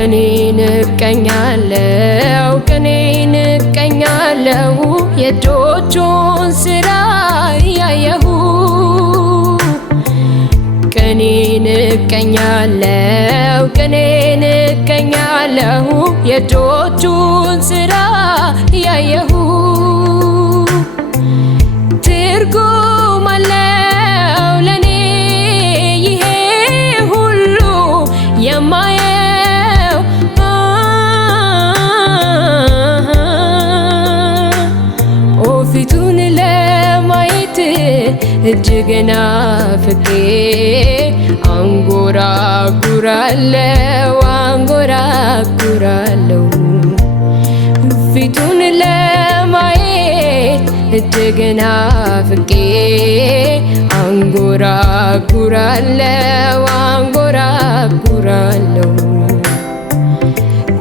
ቅኔን እቀኛለሁ የእጆቹን ሥራ ያየሁ ቅኔን እቀኛለሁ የእጆቹን ሥራ ያየሁ ትርጉም አለው ለኔ ይሄ ሁሉ የማየው ፊቱን ለማየት እጅግ ናፍቄ አንጎራጉራለሁ ፊቱን ለማየት እጅግ ናፍቄ አንጎራጉራለሁ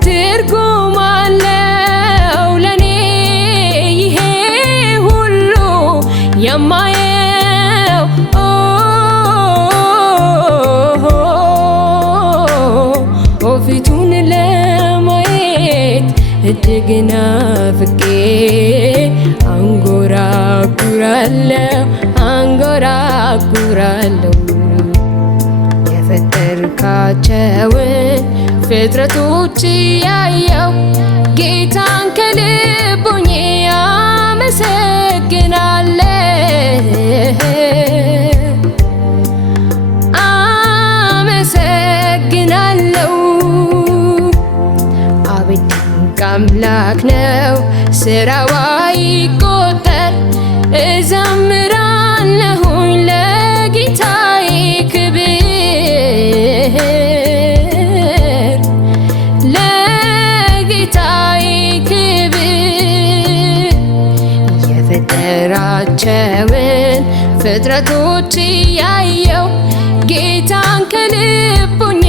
ትርጉም አለው ለኔ ይሄ ሁሉ የማየው ፊቱን ለማየት እጅግ ናፍቄ አንጎራጉራለሁ የፈጠርካቸውን ፍጥረቶች ያየው ጌታን ከልብ ሆኜ አመሰግናለሁ አቤት ድንቅ አምላክ ነው ሥራው አይቆጠር እዘምራለሁኝ ለጌታዬ ክብር የፈጠራቸውን ፍጥረቶች ያየው ጌታን ከልብ ሆኜ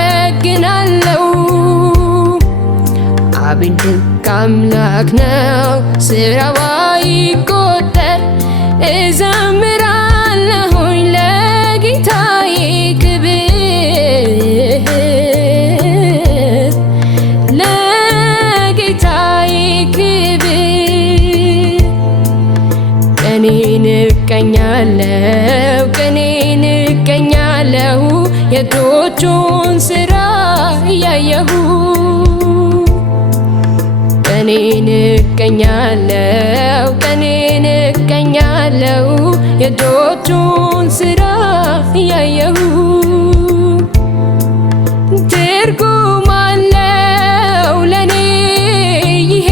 አመሰግናለሁ አቤት ድንቅ አምላክ ነው ሥራው አይቆጠር እዘምራለሁኝ ለጌታዬ ቅኔን እቀኛለሁ የእጆቹን ሥራ ያየሁ ቅኔን እቀኛለሁ የእጆቹን ሥራ ያየሁ ትርጉም አለው ለኔ ይሄ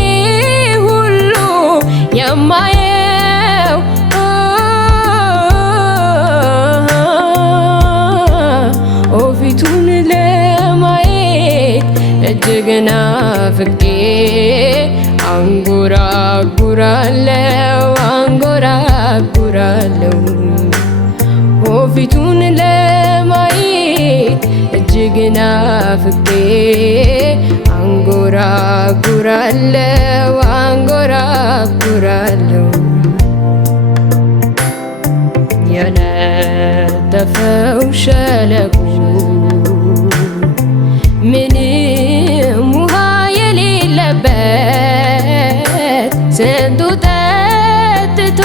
ሁሉ የማየው ፊቱን ለማየት እጅግ ናፍቄ አንጎራጉራለሁ ፊቱን ለማየት እጅግ ናፍቄ አንጎራጉራለሁ የነጠፈው ሸለቆ ምንም ውሃ የሌለበት ስንቱ ጠጥቶ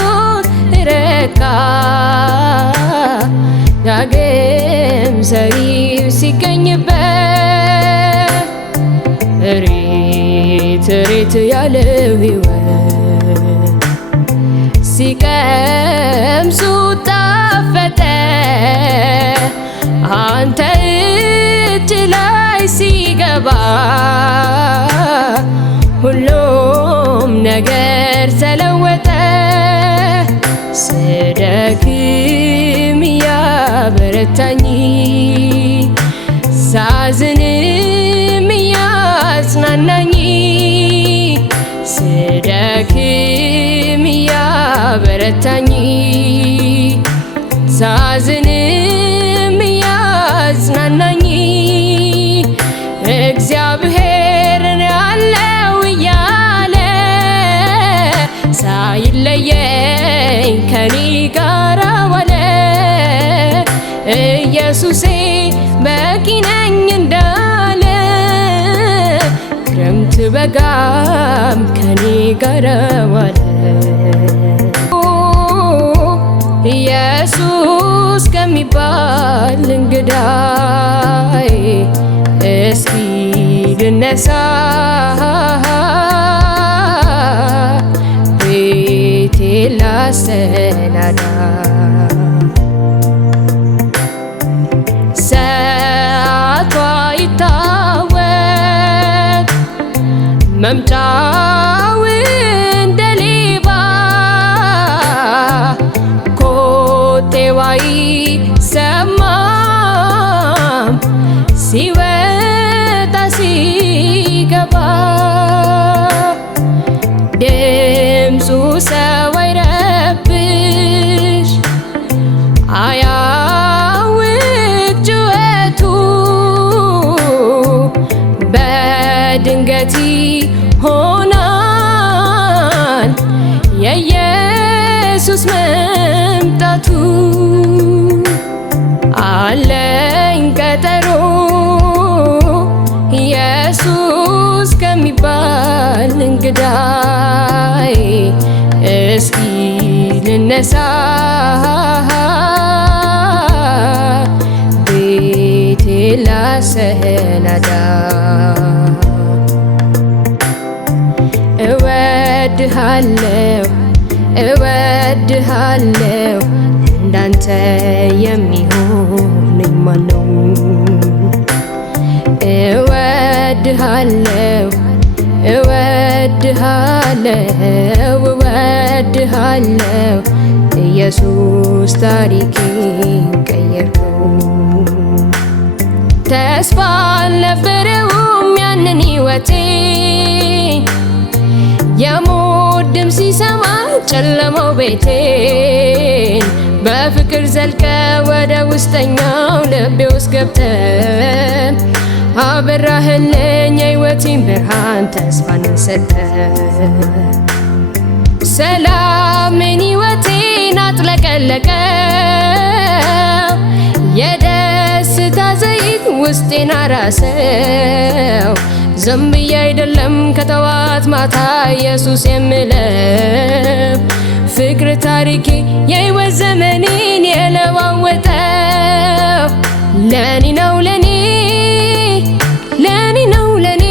ረካ ዳግም ሰሪው ሲገኝበት እሬት ያለው ሕይወት ሲቀምሱ ጣፈጠ አንተ እጅ ላይ ሲገባ ሁሉም ነገር ተለወጠ ስደክም ያበረታኝ ሳዝንም ያጽናናኝ ስደክም ያበረታኝ ሳዝንም ያጽናናኝ እግዚአብሔር ያለው እያለ ሳይለይ ለየኝ ከኔ ጋር ዋለ ኢየሱሴ በቂ ነኝ እንዳለ ክረምት በጋም ከኔ ጋር ዋለ ኢየሱስ ከሚባል እንግዳይ እስኪ ልነሳ ቤቴ ላሰናዳ ሰዓቷ ይታወቅ መምጫው እንደ ሌባ ኮቴዋ አይሰማም ሲወጣ ሲገባ ድምፁ ሰው አይረብሽ አያውቅ ጩኸቱ በድንገት ሆናል የኢየሱስ መምጣቱ አለኝ ቀጠሮ ኢየሱስ ከሚባል እንግዳይ እስኪ ልነሳ ቤቴ ላሰናዳ እወድሃለሁ እወድሃለሁ እንዳንተ የሚሆነኝ ማነው እወድሃለሁ እወድሃለሁ እወድሃለሁ ኢየሱስ ታሪኬን ቀየርከው ተስፋ አልነበረውም ያንን ሕይወቴ የሞት ድምፅ ሲሰማ ጨለማው ቤቴን በፍቅር ዘልቀ ወደ ውስጠኛው ልቤ ውስጥ ገብተን አበራህልኝ የሕይወቴን ብርሃን ተስፋን ሰጠ ሰላምን ሕይወቴን አጥለቀለቀው የደስታ ዘይት ውስጤን አራሰው ዝም ብዬ አይደለም ከጠዋት ማታ ኢየሱስ የምለው ፍቅር ታሪኬ የሕይወት ዘመኔን የለዋወጠው ለኔ ነው ለኔ ለኔ ነው ለኔ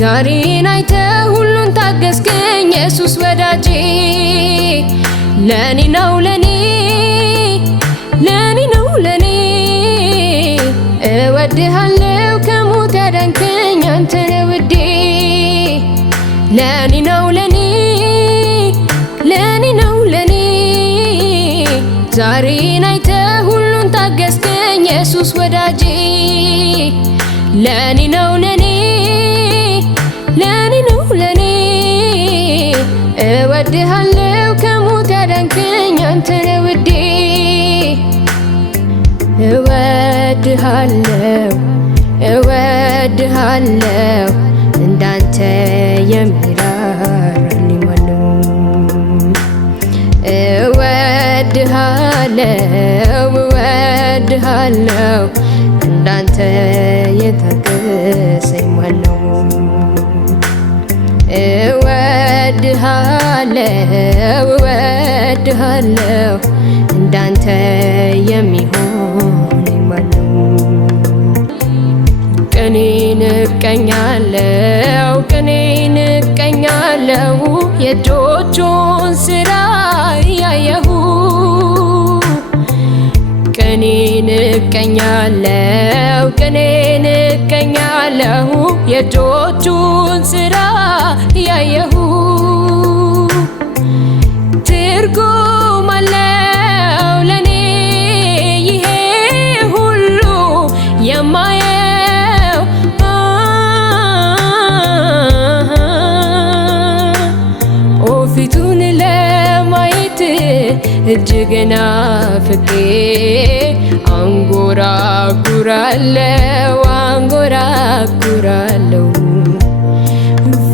ዛሬን አይተ ሁሉን ታገስከኝ ኢየሱስ ወዳጄ ለኔ ነው ለኔ ለኔ ነው ለኔ እወድሃለሁ ከሞት ያዳንከኝ አንተ ነህ ውዴ ለኔ ነው ለኔ ለኔ ነው ለኔ ዛሬን አይተ ሁሉን ታገስከኝ ኢየሱስ ወዳጄ ለኔ ነው ለኔ ለኔ ነው ለኔ እወድሃለሁ ከሞት ያዳንከኝ አንተ ነህ ውዴ እወድሃለሁ እወድሃለሁ እንዳንተ የሚራራልኝ ማነው እወድሃለሁ እወድሃለሁ እንዳንተ የታገሰኝ ማነው እወድሃለሁ እወድሃለሁ እንዳንተ የሚሆነኝ ማነው ቅኔን እቀኛለሁ ቅኔን እቀኛለሁ የእጆቹን ሥራ ያየሁ ቅኔን እቀኛለሁ ቅኔን እቀኛለሁ የእጆቹን ሥራ ያየሁ ትርጉም አለው ለኔ ይሄ ሁሉ የማየው ፊቱን ለማየት እጅግ ናፍቄ አንጎራጉራለሁ አንጎራጉራለሁ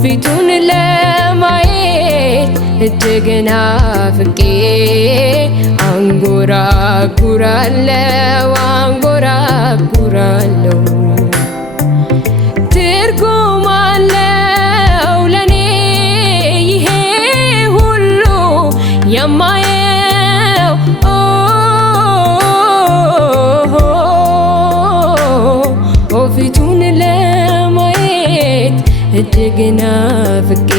ፊቱን ለማየት እጅግ ናፍቄ አንጎራጉራለሁ አንጎራጉራለሁ። ትርጉም አለው ለኔ ይሄ ሁሉ የማየው ፊቱን ለማየት እጅግ ናፍቄ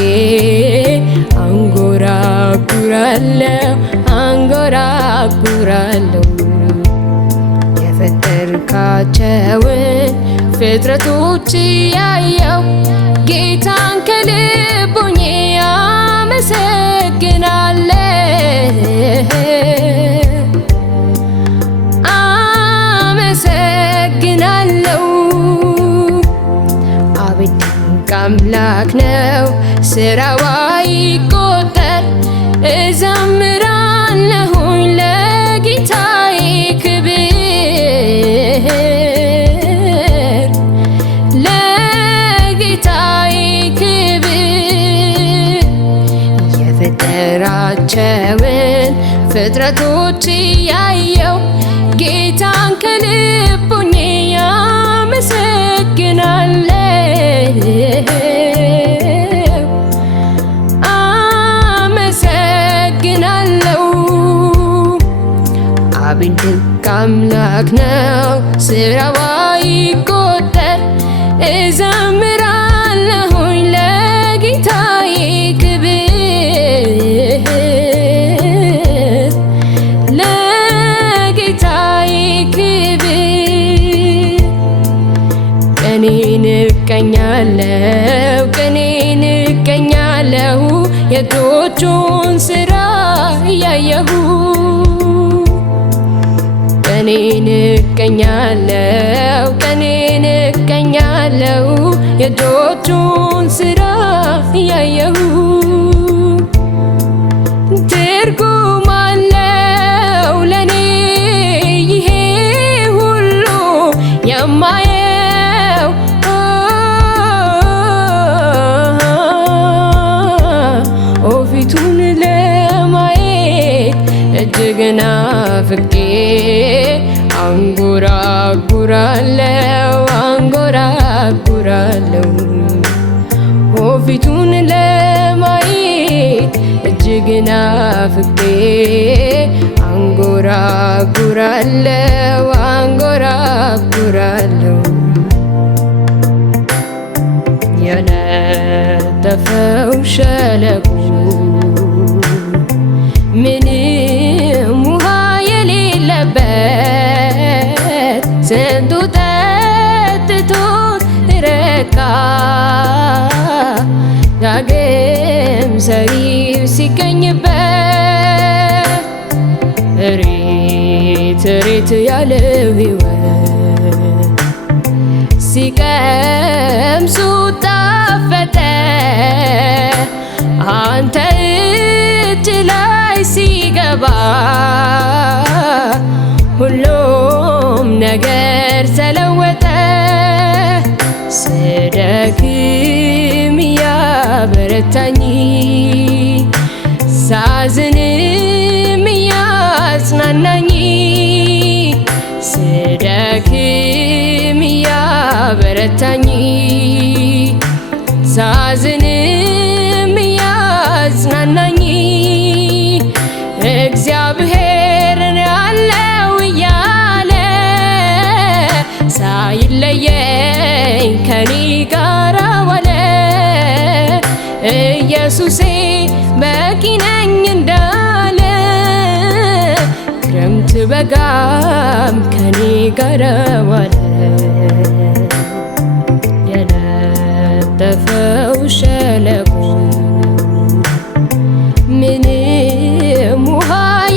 አንጎራጉራለሁ አንጎራጉራለሁ። የፈጠርካቸውን ፍጥረቶች ያየው ጌታን ከልብ ሆኜ አመሰግናለሁ። አቤት ድንቅ አምላክ ነው ስራው አይቆጠር። እዘምራለሁኝ ለጌታዬ ክብር ለጌታዬ ክብር። የፈጠራቸውን ፍጥረቶች ያየው ጌታን ከልብ ሆኜ አመሰግናለሁ። አቤት ድንቅ አምላክ ነው ስራው አይቆጠር። እዘምራለሁኝ ለጌታዬ ክብር ለጌታዬ ክብር። ቀኔን እቀኛለሁ የእጆቹን ሥራ እያየሁ። ቀኔን እቀኛለሁ የእጆቹን ሥራ እያየሁ። ትርጉም አለው ለኔ ይሄ ሁሉ የማየው ፊቱን ለማየት እጅግ ናፍቄ አንጎራጉራለሁ አንጎራጉራለሁ። ፊቱን ለማየት እጅግ ናፍቄ አንጎራጉራለሁ አንጎራጉራለሁ። የነጠፈው ሸለቆ ምንም ውሃ የሌለበት ስንቱ ጠጥቶት ረካ። ዳግም ሰሪው ሲገኝበት እሬት እሬት ያለው ሕይወት ሲቀምሱ ጣፈጠ። አንተ እጅ ላይ ሲገባ ሁሉም ነገር ተለወጠ። ስደክም ያበረታኝ ሳዝንም ያጽናናኝ ስደክም ያበረታኝ ሳዝንም ያጽናናኝ እግዚአብሔርን ያለው እያለ ሳይለየኝ ከኔ ጋር ዋለ። ኢየሱሴ በቂ ነኝ እንዳለ ክረምት በጋም ከኔ ጋር ዋለ። የነጠፈው ሸለቆ ምንም ውሃ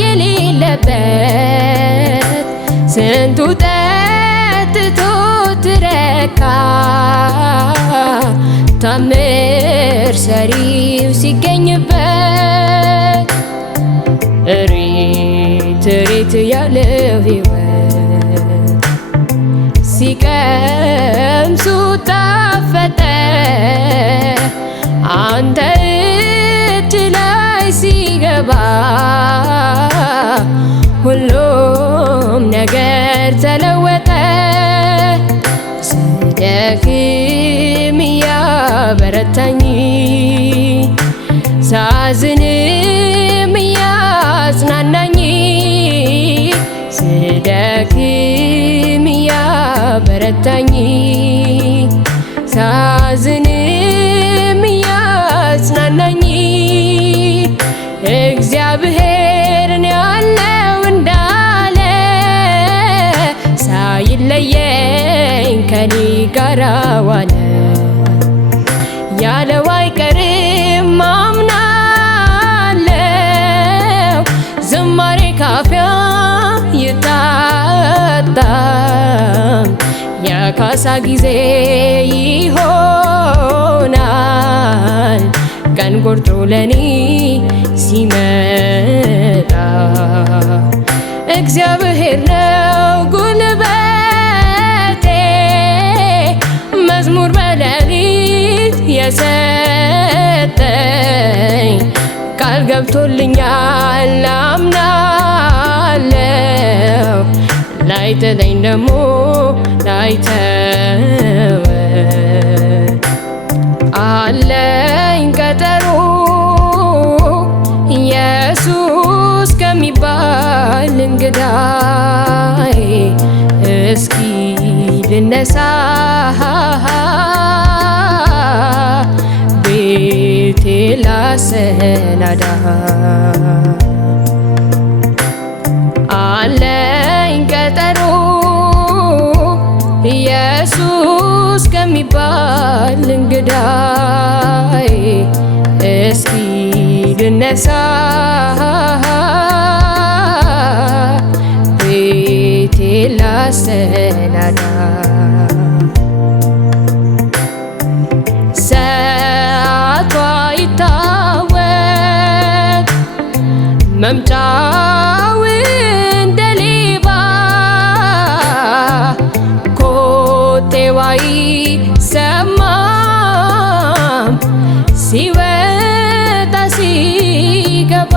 የሌለበት ስንቱ ጠጥቶት ረካ። ታምር ሰሪው ሲገኝበት እሬት እሬት ያለው ሕይወት ሲቀምሱ ጣፈጠ። አንተ እጅ ላይ ስገባ ሁሉም ነገር ተለወጠ። ስደክም ያበረታኝ ሳዝንም ያጽናናኝ ስደክም ያበረታኝ ሳዝንም ያጽናናኝ እግዚአብሔርን ያለው እንዳለ ሳይለየኝ ከኔ ጋር ዋለ። ያለው አይቀርም አምናለው ዝማሬ ካፊያ ይታጣም የካሳ ጊዜ ይሆናል ቀን ቆርጦ ለኔ ሲመጣ። እግዚአብሔር ነው ጉልበቴ መዝሙር በሌሊት የሰጠኝ ቃል ገብቶልኛል አምናለው ላይጥለኝ ደሞ ላይተወኝ አለኝ ቀጠሮ ኢየሱስ ከሚባል እንግዳይ እስኪ ልነሳ ቤቴ ላሰናዳ አለኝ ቀጠሮ ኢየሱስ ከሚባል እንግዳይ እስኪ ልነሳ ቤቴ ላሰናዳ። ሰዓቷ ይታወቅ መምጫው እንደ ሌባ ኮቴዋ አይሰማም ሲወጣ ሲገባ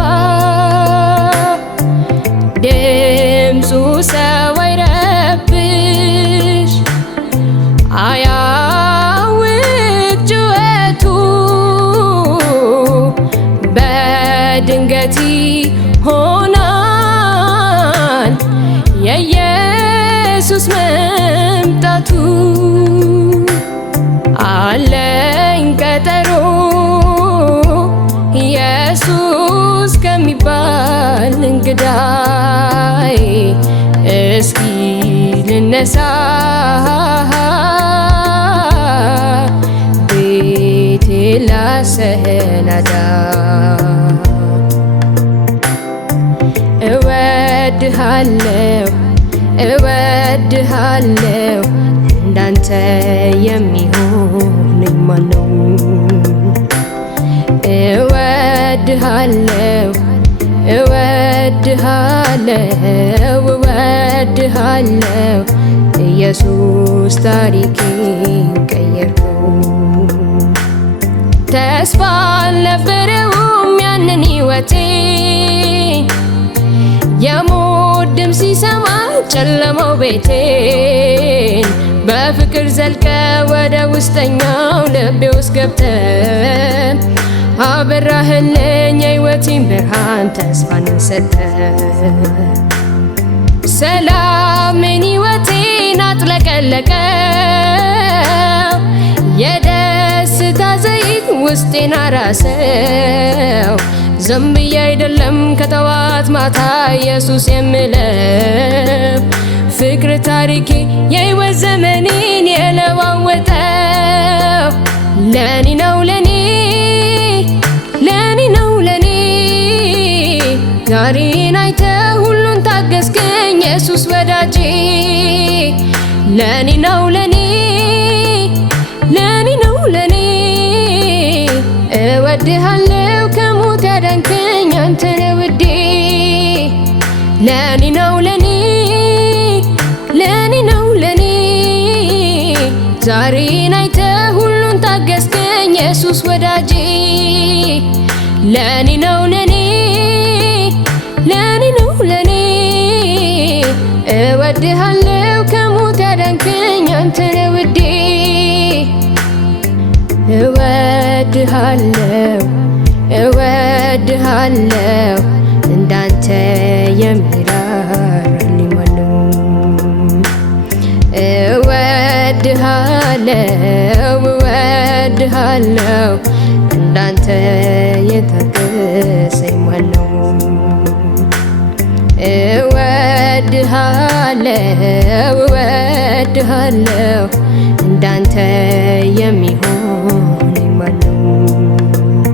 ድምፁ ሰው አይረብሽ አያውቅ ጩኸቱ በድንገት ሆናል የኢየሱስ መምጣቱ። አለኝ ቀጠሮ ኢየሱስ ከሚባል እንግዳይ እስኪ ልነሳ ቤቴ ላሰናዳ። እወድሃለው እወድሃለው እንዳንተ የሚሆነኝ ማነው? እወድሃለው እወድሃለው እወድሃለው ኢየሱስ ታሪኬን ቀየርከው። ተስፋ አልነበረውም ያንን ሕይወቴ የሞት ድምፅ ሲሰማ ጨለማው ቤቴን በፍቅር ዘልቀ ወደ ውስጠኛው ልቤ ውስጥ ገብተ አበራህልኝ የሕይወቴን ብርሃን ተስፋን ሰጠ። ሰላምን ሕይወቴን አጥለቀለቀው የደስታ ዘይት ውስጤን አራሰው። ዝም ብዬ አይደለም ከጠዋት ማታ ኢየሱስ የምለው ፍቅር ታሪኬ የሕይወት ዘመኔን የለዋወጠው ለኔ ነው ለኔ ለኔ ነው ለኔ። ዛሬን አይተ ሁሉን ታገስከኝ ኢየሱስ ወዳጄ ለኔ ነው ለኔ ለኔ ነው ለኔ። እወድሃለው ከሞት ያዳንከኝ አንተ ነህ ውዴ ለኔ ነው ለኔ ለኔ ነው ለኔ። ዛሬን አይተ ሁሉን ታገስከኝ ኢየሱስ ወዳጄ ለኔ ነው ለኔ እወድሃለሁ ከሞት ያዳንከኝ አንተ ነህ ውዴ እወድሃለሁ እወድሃለሁ እንዳንተ የሚራራልኝ ማነው እወድሃለሁ እወድሃለሁ እንዳንተ የታገሰኝ ማነው እወድሃለሁ እወድሃለሁ እንዳንተ የሚሆን